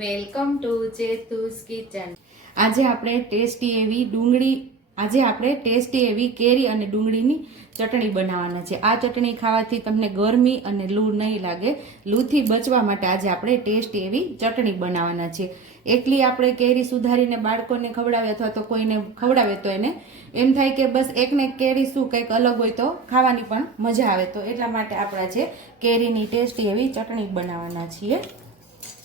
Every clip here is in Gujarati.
Welcome to ચેતુસ kitchen. આજે આપણે ટેસ્ટી એવી કેરી અને ડુંગળીની ચટણી બનાવવાના છે. આ ચટણી ખાવાથી તમને ગરમી અને લૂ નહીં લાગે. લૂથી બચવા માટે આજે આપણે ટેસ્ટી એવી ચટણી બનાવવાના છે. એકલી આપણે કેરી સુધારીને બાળકોને ખવડાવે અથવા તો કોઈને ખવડાવે તો એને એમ થાય કે બસ એકને એક કેરી શું કંઈક અલગ હોય તો ખાવાની પણ મજા આવે. તો એટલા માટે આપણે છે કેરીની ટેસ્ટી એવી ચટણી બનાવવાના છીએ.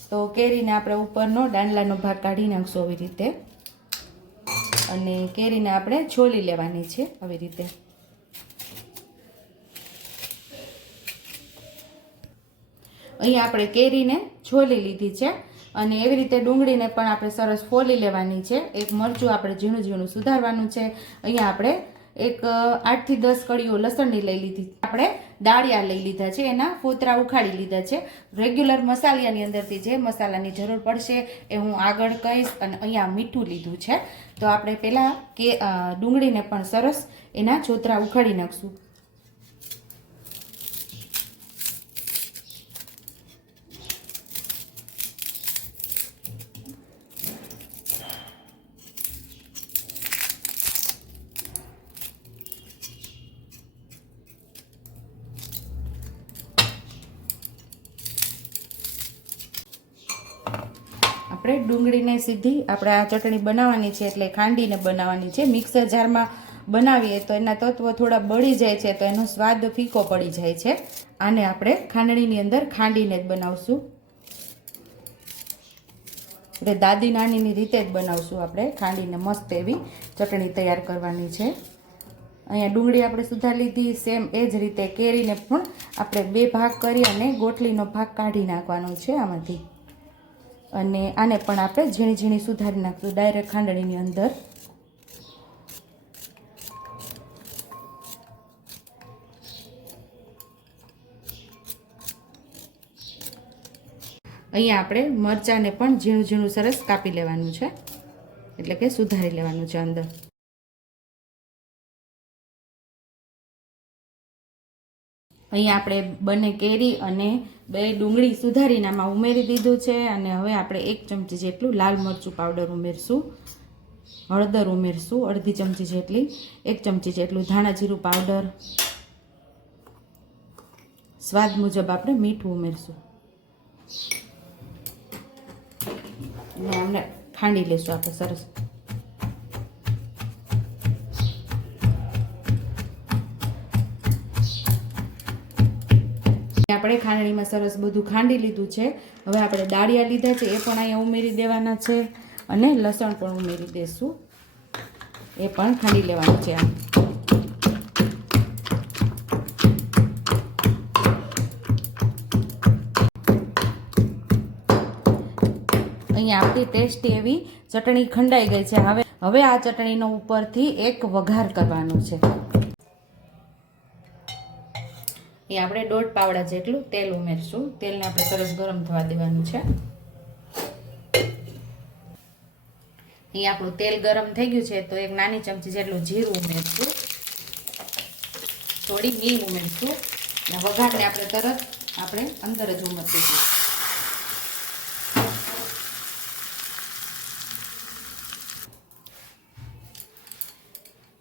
તો કેરીને આપણે ઉપરનો દાંડલાનો ભાગ કાઢી નાખશું આવી રીતે, અને કેરીને આપણે છોલી લેવાની છે આવી રીતે. અહીંયા આપણે કેરીને છોલી લીધી છે, અને એવી રીતે ડુંગળીને પણ આપણે સરસ ફોલી લેવાની છે. એક મરચું આપણે ઝીણું ઝીણું સુધારવાનું છે. અહીંયા આપણે એક 8 થી 10 કળીઓ લસણની લઈ લીધી. આપણે દાળિયા લઈ લીધા છે, એના ફોતરા ઉખાડી લીધા છે. રેગ્યુલર મસાલાની અંદરથી જે મસાલાની જરૂર પડશે એ હું આગળ કહીશ. અને અહીંયા મીઠું લીધું છે. તો આપણે પહેલાં ડુંગળીને પણ સરસ એના છોતરા ઉખાડી નાખશું. આપણે ડુંગળીને સીધી આપણે આ ચટણી બનાવવાની છે એટલે ખાંડીને બનાવવાની છે. મિક્સર જારમાં બનાવીએ તો એના તત્વો થોડા બળી જાય છે, તો એનો સ્વાદ ફીકો પડી જાય છે. આને આપણે ખાંડણીની અંદર ખાંડીને જ બનાવશું. એટલે દાદી નાનીની રીતે જ બનાવશું. આપણે ખાંડીને મસ્ત એવી ચટણી તૈયાર કરવાની છે. અહીંયા ડુંગળી આપણે સુધારી લીધી. સેમ એ જ રીતે કેરીને પણ આપણે 2 ભાગ કરી અને ગોટલીનો ભાગ કાઢી નાખવાનો છે આમાંથી. અને આને પણ આપણે ઝીણી ઝીણી સુધારી નાખશું ડાયરેક્ટ ખાંડણીની અંદર. અહીંયા આપણે મરચાંને પણ ઝીણું ઝીણું સરસ કાપી લેવાનું છે, એટલે કે સુધારી લેવાનું છે અંદર. અહીંયા આપણે બંને કેરી અને 2 ડુંગળી સુધારીને આમાં ઉમેરી દીધું છે. અને હવે આપણે 1 ચમચી જેટલું લાલ મરચું પાવડર ઉમેરશું. હળદર ઉમેરશું અડધી ચમચી જેટલી. 1 ચમચી જેટલું ધાણા જીરું પાવડર. સ્વાદ મુજબ આપણે મીઠું ઉમેરશું. અને આમને ખાંડી લેશું આપણે સરસ. આપણે ખાંડણીમાં સરસ બધું ખાંડી લીધું છે. હવે આપણે દાળિયા લીધા છે એ પણ અહીંયા ઉમેરી દેવાના છે, અને લસણ પણ ઉમેરી દઈશું. એ પણ ખાંડી લેવાનું છે. અહીંયા આપણી ટેસ્ટી એવી ચટણી ખંડાઈ ગઈ છે. હવે આ ચટણીનો ઉપરથી એક વઘાર કરવાનો છે. એ આપણે 1.5 પાવડા જેટલું તેલ ઉમેરશું. તેલને આપણે સરસ ગરમ થવા દેવાનું છે. અહીં આપણું તેલ ગરમ થઈ ગયું છે, તો 1 નાની ચમચી જેટલું જીરું ઉમેરશું. થોડી હિંગ ઉમેરશું. અને વઘારને આપણે તરત અંદર જ ઉમેરશું.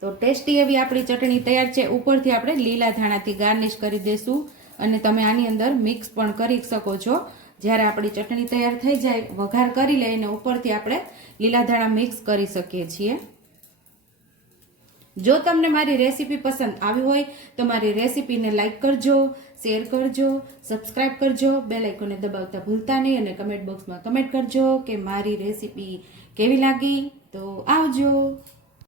તો ટેસ્ટી એવી આપણી ચટણી તૈયાર છે. ઉપરથી આપણે લીલા ધાણાથી ગાર્નિશ કરી દઈશું. અને તમે આની અંદર મિક્સ પણ કરી શકો છો. જ્યારે આપણી ચટણી તૈયાર થઈ જાય, વઘાર કરી લઈને ઉપરથી આપણે લીલા ધાણા મિક્સ કરી શકીએ છીએ. જો તમને મારી રેસીપી પસંદ આવી હોય તો મારી રેસીપીને લાઈક કરજો, શેર કરજો, સબસ્ક્રાઈબ કરજો, બેલ આઇકોનને દબાવતા ભૂલતા નહીં, અને કમેન્ટ બોક્સમાં કમેન્ટ કરજો કે મારી રેસીપી કેવી લાગી. તો આવજો.